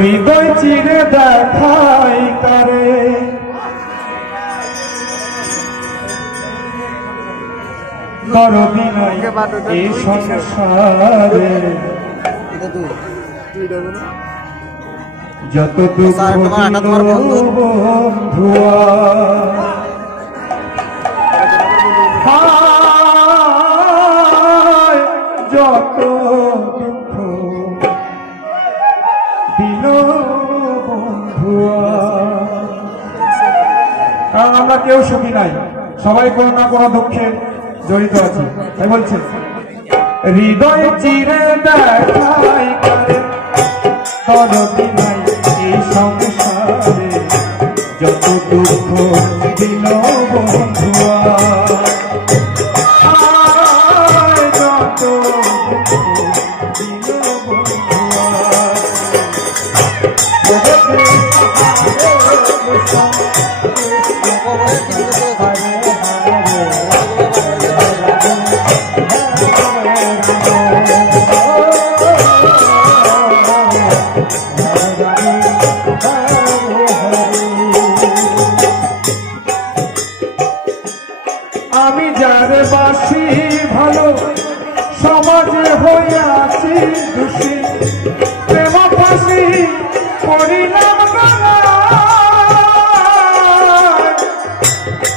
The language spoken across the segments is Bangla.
হৃদয় চিরে দেখাই তারে দরদি নাই এই সংসারে যত দুঃখ বন্ধুয়া যত দুঃখ দিল বন্ধুয়া। কারণ আমরা কেউ সুখী নাই, সবাই কোনো না কোনো দুঃখে জড়িত আছে। তাই বলছে হৃদয় চিরে দেখাই দরদি নাই এই সংসারে যত দুঃখ দিল বন্ধুয়া যত দুঃখ দিল বন্ধুয়া। আমি যার বাসি ভালো সমাজে হইয়াছি দোষী প্রেম ফাঁসি করিলাম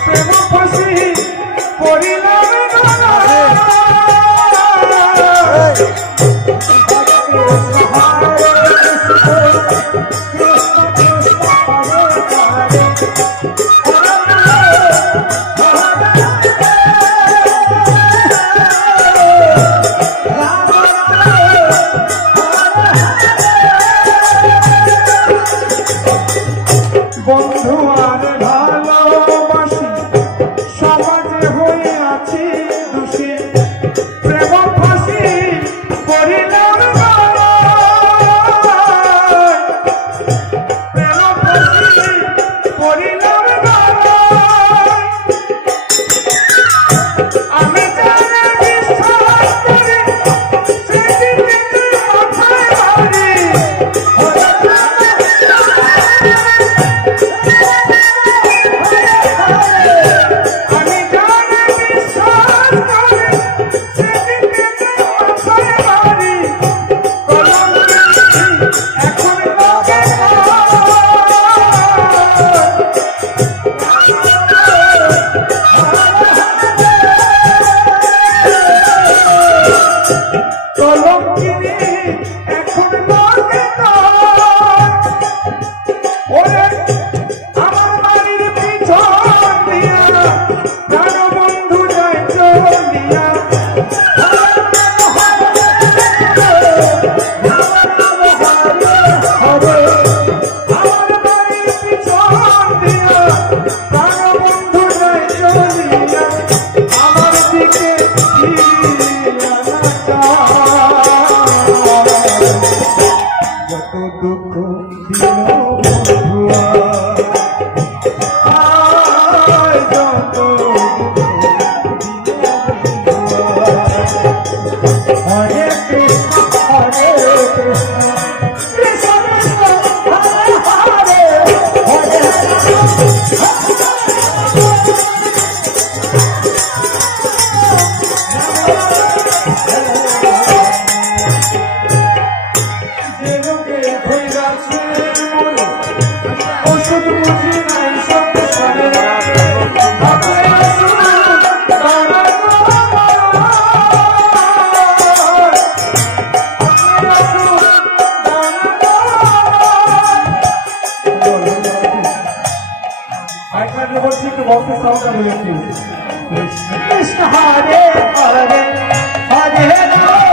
প্রেম ফাঁসি করিলাম বন্ধু আর ভালোবাসি সমাজে হইয়াছি দোষী প্রেম ফাঁসি করিলাম প্রেম ফাঁসি করিলাম আমি জানি বিশ্বাস করি সেদিন মাথায় মারি कृष्ण हरे हरे हरे राम